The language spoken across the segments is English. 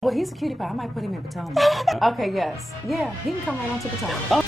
Well, he's a cutie pie. I might put him in Potomac. Okay, yes. Yeah, he can come right on to Potomac.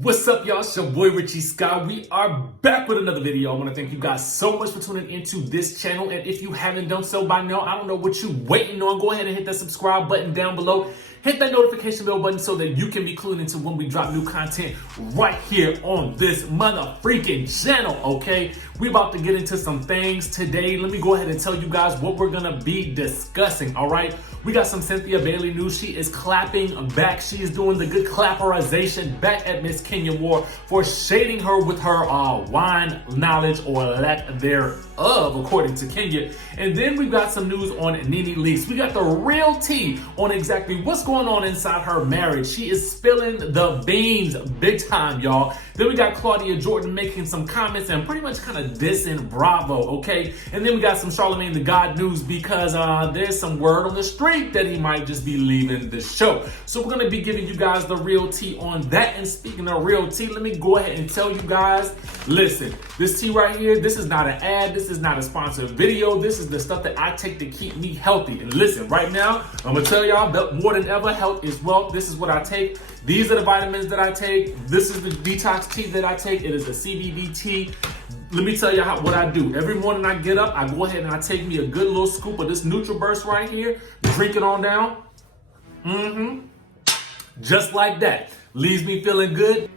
What's up, y'all? It's your boy Richie Scott. We are back with another video. I want to thank you guys so much for tuning into this channel. And if you haven't done so by now, I don't know what you're waiting on. Go ahead and hit that subscribe button down below. Hit that notification bell button so that you can be clued into when we drop new content right here on this mother freaking channel, okay? We about to get into some things today. Let me go ahead and tell you guys what we're gonna be discussing, all right? We got some Cynthia Bailey news. She is clapping back. She is doing the good clapperization back at Miss Kenya Moore for shading her with her wine knowledge or lack thereof, according to Kenya. And then we got some news on Nene Leakes. We got the real tea on exactly what's going on inside her marriage. She is spilling the beans big time, y'all. Then we got Claudia Jordan making some comments and pretty much kind of dissing Bravo, okay? And then we got some Charlamagne the God news because there's some word on the street that he might just be leaving the show. So we're gonna be giving you guys the real tea on that. And speaking of real tea, let me go ahead and tell you guys, listen, this tea right here, this is not an ad, this is not a sponsored video, this is the stuff that I take to keep me healthy. And listen, right now, I'm gonna tell y'all that more than ever, health is wealth. This is what I take. These are the vitamins that I take. This is the detox tea that I take. It is a CBD tea. Let me tell you what I do. Every morning I get up, I go ahead and I take me a good little scoop of this NutriBurst right here, drink it on down. Just like that. Leaves me feeling good.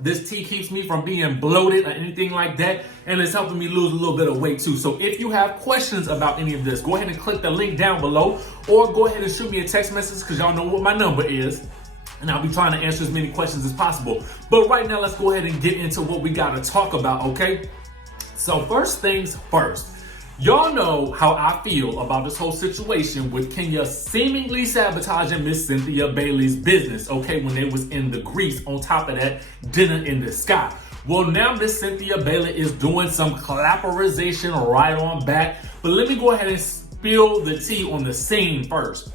This tea keeps me from being bloated or anything like that, and it's helping me lose a little bit of weight too. So if you have questions about any of this, go ahead and click the link down below, or go ahead and shoot me a text message because y'all know what my number is, and I'll be trying to answer as many questions as possible. But right now, let's go ahead and get into what we got to talk about, okay? So first things first. Y'all know how I feel about this whole situation with Kenya seemingly sabotaging Miss Cynthia Bailey's business, okay, when they was in the grease on top of that dinner in the sky. Well, now Miss Cynthia Bailey is doing some clapperization right on back. But let me go ahead and spill the tea on the scene first.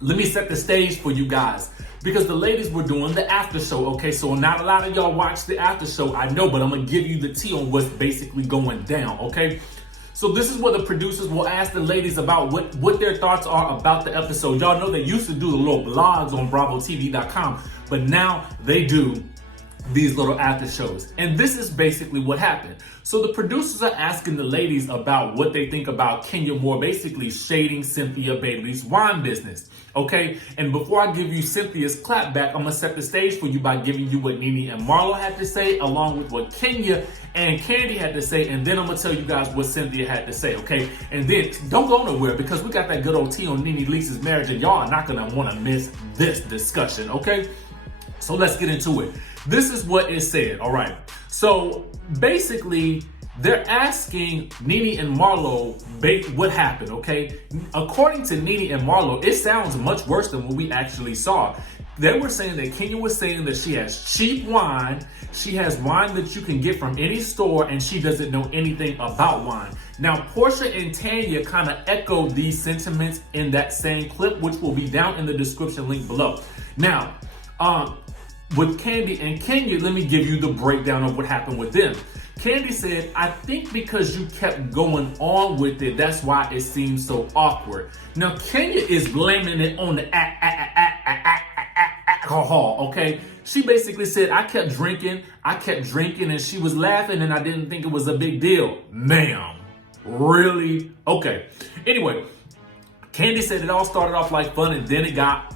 Let me set the stage for you guys, because the ladies were doing the after show, okay? So not a lot of y'all watch the after show, I know, but I'm gonna give you the tea on what's basically going down, okay? So this is where the producers will ask the ladies about what their thoughts are about the episode. Y'all know they used to do the little blogs on BravoTV.com, but now they do these little after shows. And this is basically what happened. So the producers are asking the ladies about what they think about Kenya Moore basically shading Cynthia Bailey's wine business, okay? And before I give you Cynthia's clap back, I'm gonna set the stage for you by giving you what Nene and Marlo had to say, along with what Kenya and Kandi had to say, and then I'm gonna tell you guys what Cynthia had to say, okay? And then don't go nowhere, because we got that good old tea on Nene Leakes' marriage, and y'all are not gonna wanna miss this discussion, okay? So let's get into it. This is what it said, all right? So basically, they're asking Nene and Marlo what happened, okay? According to Nene and Marlo, it sounds much worse than what we actually saw. They were saying that Kenya was saying that she has cheap wine, she has wine that you can get from any store, and she doesn't know anything about wine. Now, Porsha and Tanya kind of echoed these sentiments in that same clip, which will be down in the description link below. Now, with Kandi and Kenya, let me give you the breakdown of what happened with them. Kandi said, I think because you kept going on with it, that's why it seems so awkward. Now, Kenya is blaming it on the alcohol, okay? She basically said, I kept drinking, and she was laughing, and I didn't think it was a big deal. Ma'am, really? Okay. Anyway, Kandi said it all started off like fun, and then it got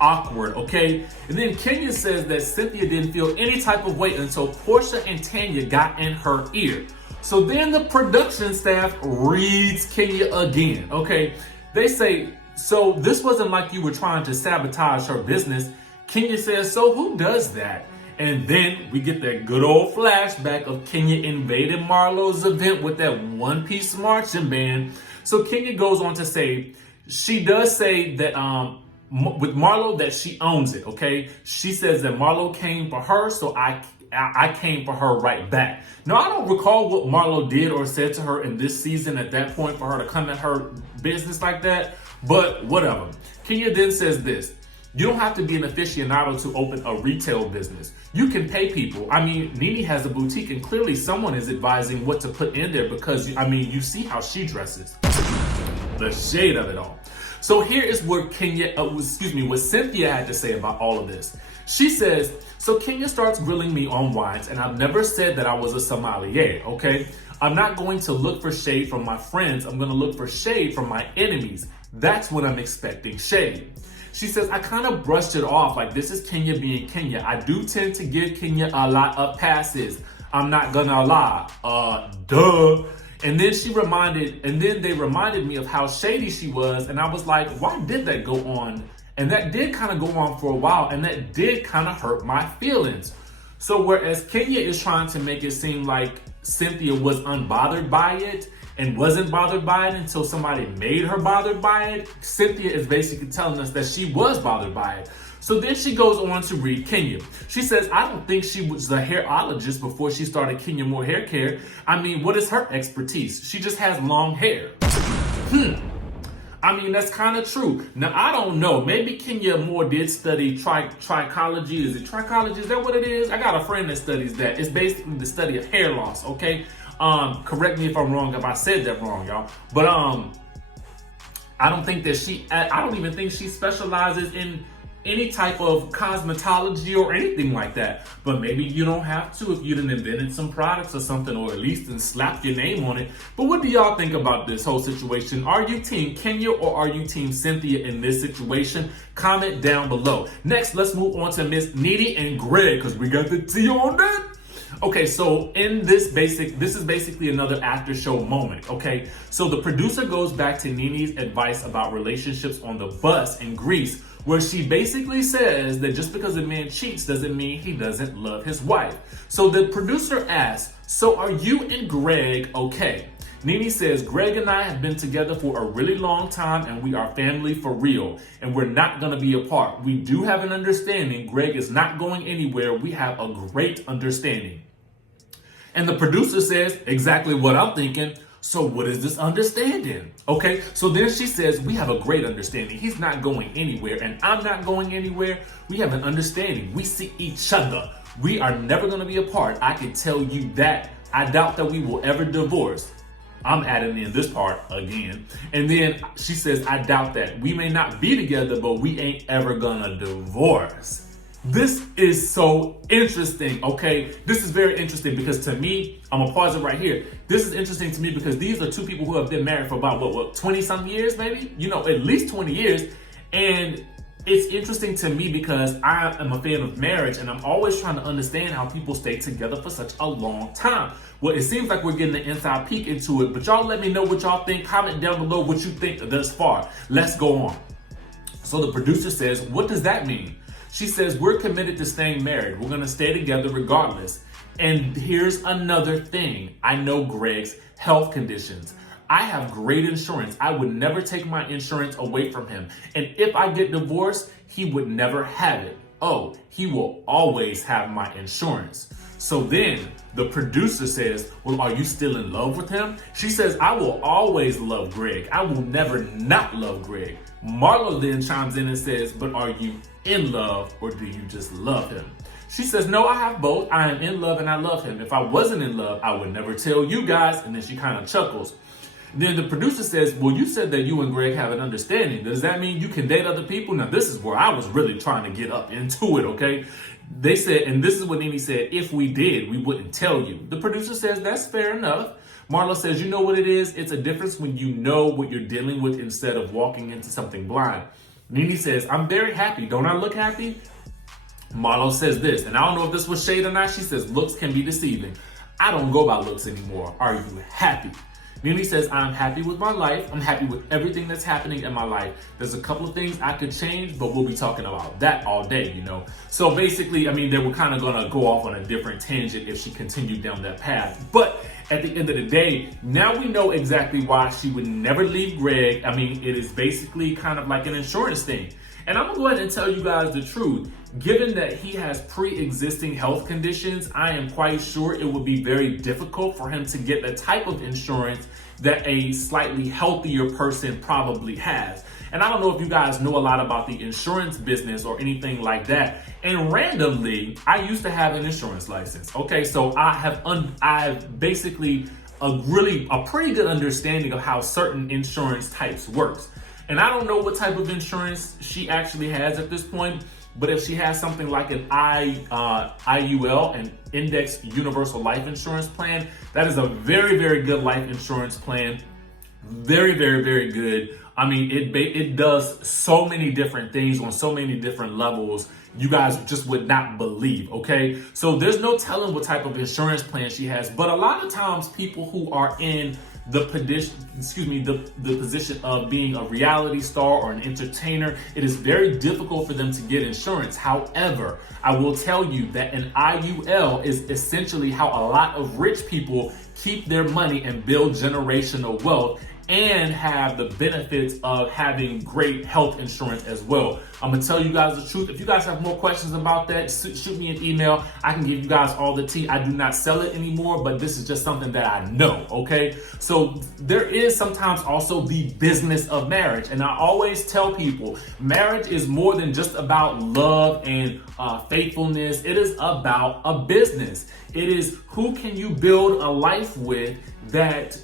awkward, okay? And then Kenya says that Cynthia didn't feel any type of way until Porsha and Tanya got in her ear. So then the production staff reads Kenya again, okay? They say, so this wasn't like you were trying to sabotage her business. Kenya says, so who does that? And then we get that good old flashback of Kenya invading Marlo's event with that one-piece marching band. So Kenya goes on to say, she does say that with Marlo that she owns it, okay? She says that Marlo came for her, so I came for her right back. Now, I don't recall what Marlo did or said to her in this season at that point for her to come at her business like that, but whatever. Kenya then says this. You don't have to be an aficionado to open a retail business. You can pay people. I mean, Nene has a boutique and clearly someone is advising what to put in there because, I mean, you see how she dresses. The shade of it all. So here is what what Cynthia had to say about all of this. She says, so Kenya starts grilling me on wines, and I've never said that I was a sommelier, okay? I'm not going to look for shade from my friends. I'm going to look for shade from my enemies. That's when I'm expecting shade. She says, I kind of brushed it off like this is Kenya being Kenya. I do tend to give Kenya a lot of passes. I'm not gonna lie. Duh. And then they reminded me of how shady she was. And I was like, why did that go on? And that did kind of go on for a while. And that did kind of hurt my feelings. So whereas Kenya is trying to make it seem like Cynthia was unbothered by it and wasn't bothered by it until somebody made her bothered by it, Cynthia is basically telling us that she was bothered by it. So then she goes on to read Kenya. She says, I don't think she was a hairologist before she started Kenya Moore Hair Care. I mean, what is her expertise? She just has long hair. I mean, that's kind of true. Now, I don't know. Maybe Kenya Moore did study trichology. Is it trichology? Is that what it is? I got a friend that studies that. It's basically the study of hair loss, okay? Correct me if I'm wrong if I said that wrong, y'all. But I don't even think she specializes in any type of cosmetology or anything like that. But maybe you don't have to if you done invented some products or something, or at least and slap your name on it. But what do y'all think about this whole situation? Are you team Kenya or are you team Cynthia in this situation? Comment down below. Next, let's move on to Miss Nene and Gregg, because we got the tea on that. Okay, so this is basically another after show moment, okay? So the producer goes back to Nene's advice about relationships on the bus in Greece, where she basically says that just because a man cheats doesn't mean he doesn't love his wife. So the producer asks, so are you and Gregg okay? Nene says, Gregg and I have been together for a really long time and we are family for real and we're not gonna be apart. We do have an understanding. Gregg is not going anywhere. We have a great understanding. And the producer says, exactly what I'm thinking. So what is this understanding? Okay, so then she says, we have a great understanding. He's not going anywhere and I'm not going anywhere. We have an understanding. We see each other. We are never gonna be apart. I can tell you that. I doubt that we will ever divorce. I'm adding in this part again. And then she says, I doubt that. We may not be together, but we ain't ever gonna divorce. This is so interesting, okay? This is very interesting because to me, I'm gonna pause it right here. This is interesting to me because these are two people who have been married for about, what 20-some years maybe? You know, at least 20 years. And it's interesting to me because I am a fan of marriage and I'm always trying to understand how people stay together for such a long time. Well, it seems like we're getting an inside peek into it, but y'all let me know what y'all think. Comment down below what you think thus far. Let's go on. So the producer says, what does that mean? She says, we're committed to staying married. We're gonna stay together regardless. And here's another thing. I know Gregg's health conditions. I have great insurance. I would never take my insurance away from him. And if I get divorced, he would never have it. Oh, he will always have my insurance. So then the producer says, well, are you still in love with him? She says, I will always love Gregg. I will never not love Gregg. Marlo then chimes in and says, but are you in love or do you just love him? She says, no, I have both. I am in love and I love him. If I wasn't in love, I would never tell you guys. And then she kind of chuckles. Then the producer says, well, you said that you and Gregg have an understanding. Does that mean you can date other people? Now, this is where I was really trying to get up into it, okay? They said, and this is what Nene said, if we did, we wouldn't tell you. The producer says, that's fair enough. Marlo says, you know what it is? It's a difference when you know what you're dealing with instead of walking into something blind. Nene says, I'm very happy. Don't I look happy? Marlo says this, and I don't know if this was shade or not. She says, looks can be deceiving. I don't go by looks anymore. Are you happy? Nene says, I'm happy with my life. I'm happy with everything that's happening in my life. There's a couple of things I could change, but we'll be talking about that all day, you know? So basically, I mean, they were kind of going to go off on a different tangent if she continued down that path. But at the end of the day, now we know exactly why she would never leave Gregg. I mean, it is basically kind of like an insurance thing. And I'm going to go ahead and tell you guys the truth. given that he has pre-existing health conditions, I am quite sure it would be very difficult for him to get the type of insurance that a slightly healthier person probably has. And I don't know if you guys know a lot about the insurance business or anything like that. And randomly, I used to have an insurance license. Okay, so I have basically a pretty good understanding of how certain insurance types works. And I don't know what type of insurance she actually has at this point, but if she has something like an IUL, an Index Universal Life Insurance Plan, that is a very, very good life insurance plan. Very, very, very good. I mean, it does so many different things on so many different levels. You guys just would not believe, okay? So there's no telling what type of insurance plan she has, but a lot of times people who are in the position of being a reality star or an entertainer, it is very difficult for them to get insurance. However, I will tell you that an IUL is essentially how a lot of rich people keep their money and build generational wealth and have the benefits of having great health insurance as well. I'm gonna tell you guys the truth. If you guys have more questions about that, shoot me an email. I can give you guys all the tea. I do not sell it anymore, but this is just something that I know, okay? So there is sometimes also the business of marriage. And I always tell people, marriage is more than just about love and faithfulness. It is about a business. It is who can you build a life with that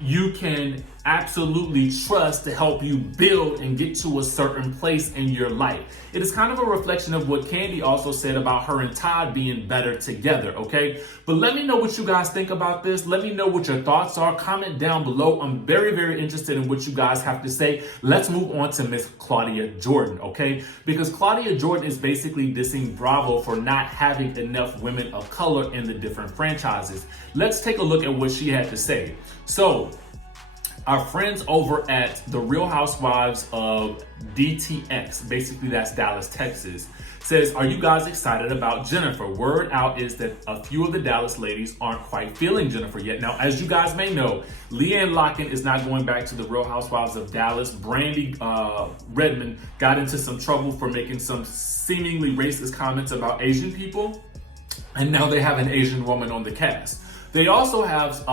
you can absolutely trust to help you build and get to a certain place in your life. It is kind of a reflection of what Kandi also said about her and Todd being better together, okay? But let me know what you guys think about this. Let me know what your thoughts are. Comment down below. I'm very, very interested in what you guys have to say. Let's move on to Miss Claudia Jordan, okay? Because Claudia Jordan is basically dissing Bravo for not having enough women of color in the different franchises. Let's take a look at what she had to say. So, our friends over at the Real Housewives of DTX, basically that's Dallas, Texas, says, are you guys excited about Jennifer? Word out is that a few of the Dallas ladies aren't quite feeling Jennifer yet. Now, as you guys may know, Leanne Locken is not going back to the Real Housewives of Dallas. Brandy Redmond got into some trouble for making some seemingly racist comments about Asian people, and now they have an Asian woman on the cast. They also have,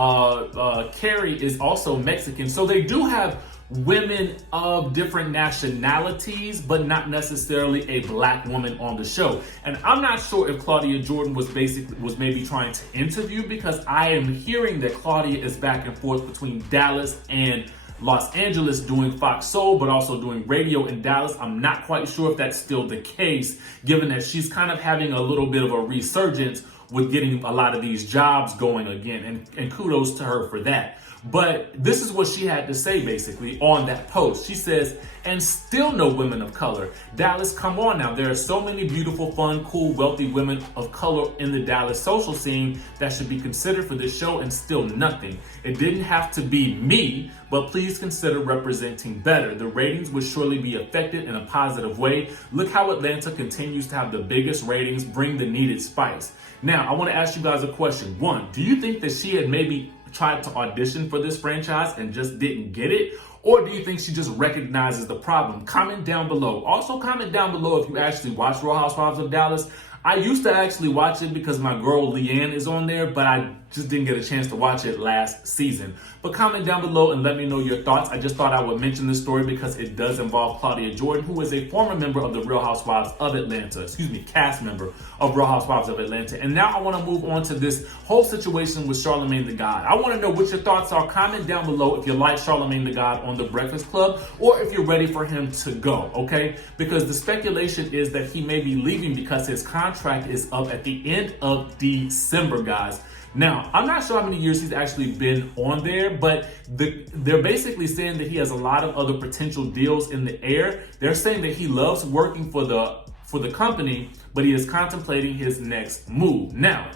Carrie is also Mexican. So they do have women of different nationalities, but not necessarily a black woman on the show. And I'm not sure if Claudia Jordan was maybe trying to interview, because I am hearing that Claudia is back and forth between Dallas and Los Angeles doing Fox Soul, but also doing radio in Dallas. I'm not quite sure if that's still the case, given that she's kind of having a little bit of a resurgence with getting a lot of these jobs going again, and kudos to her for that. But this is what she had to say basically on that post. She says, and still no women of color. Dallas, come on now. There are so many beautiful, fun, cool, wealthy women of color in the Dallas social scene that should be considered for this show, and still nothing. It didn't have to be me, but please consider representing better. The ratings would surely be affected in a positive way. Look how Atlanta continues to have the biggest ratings. Bring the needed spice. Now, I want to ask you guys a question. One, do you think that she had maybe tried to audition for this franchise and just didn't get it? Or do you think she just recognizes the problem? Comment down below. Also, comment down below if you actually watch Real Housewives of Dallas. I used to actually watch it because my girl Leanne is on there, but I just didn't get a chance to watch it last season. But comment down below and let me know your thoughts. I just thought I would mention this story because it does involve Claudia Jordan, who is a former member of the Real Housewives of Atlanta, cast member of Real Housewives of Atlanta. And now I want to move on to this whole situation with Charlamagne the God. I want to know what your thoughts are. Comment down below if you like Charlamagne the God on The Breakfast Club, or if you're ready for him to go, okay? Because the speculation is that he may be leaving because his contract is up at the end of December, guys. Now, I'm not sure how many years he's actually been on there, but they're basically saying that he has a lot of other potential deals in the air. They're saying that he loves working for the company, but he is contemplating his next move. Now,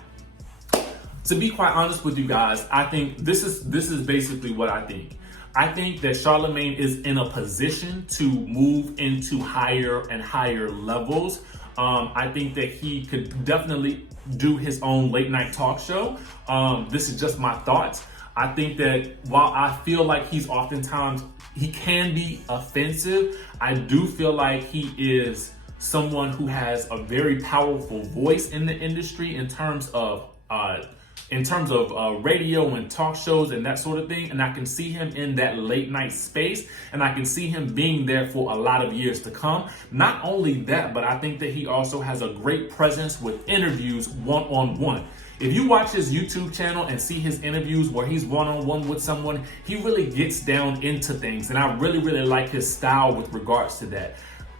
to be quite honest with you guys, I think this is basically what I think. I think that Charlamagne is in a position to move into higher and higher levels. I think that he could definitely do his own late night talk show. This is just my thoughts. I think that while I feel like he can be offensive, I do feel like he is someone who has a very powerful voice in the industry in terms of radio and talk shows and that sort of thing. And I can see him in that late night space, and I can see him being there for a lot of years to come. Not only that, but I think that he also has a great presence with interviews one-on-one. If you watch his YouTube channel and see his interviews where he's one-on-one with someone, he really gets down into things. And I really, really like his style with regards to that.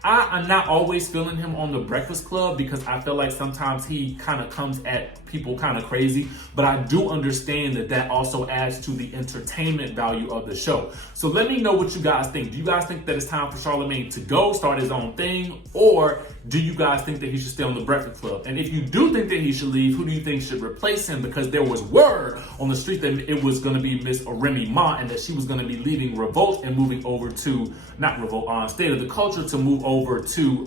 I'm not always feeling him on the Breakfast Club because I feel like sometimes he kind of comes at people kind of crazy, but I do understand that that also adds to the entertainment value of the show. So let me know what you guys think. Do you guys think that it's time for Charlamagne to go, start his own thing, or do you guys think that he should stay on the Breakfast Club? And if you do think that he should leave, who do you think should replace him? Because there was word on the street that it was going to be Miss Remy Ma, and that she was going to be leaving Revolt and moving over to, not Revolt, State of the Culture, to move over to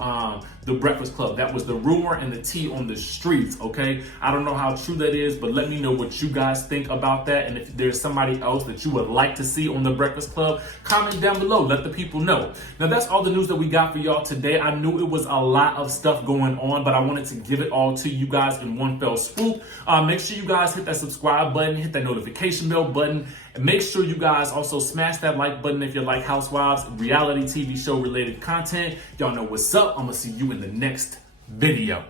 the Breakfast Club. That was the rumor and the tea on the streets, okay? I don't know how true that is, but let me know what you guys think about that. And if there's somebody else that you would like to see on the Breakfast Club, comment down below. Let the people know. Now, that's all the news that we got for y'all today. I knew it was a lot of stuff going on, but I wanted to give it all to you guys in one fell swoop. Make sure you guys hit that subscribe button, hit that notification bell button, and make sure you guys also smash that like button if you like Housewives, reality TV show related content. Y'all know what's up. I'm gonna see you in the next video.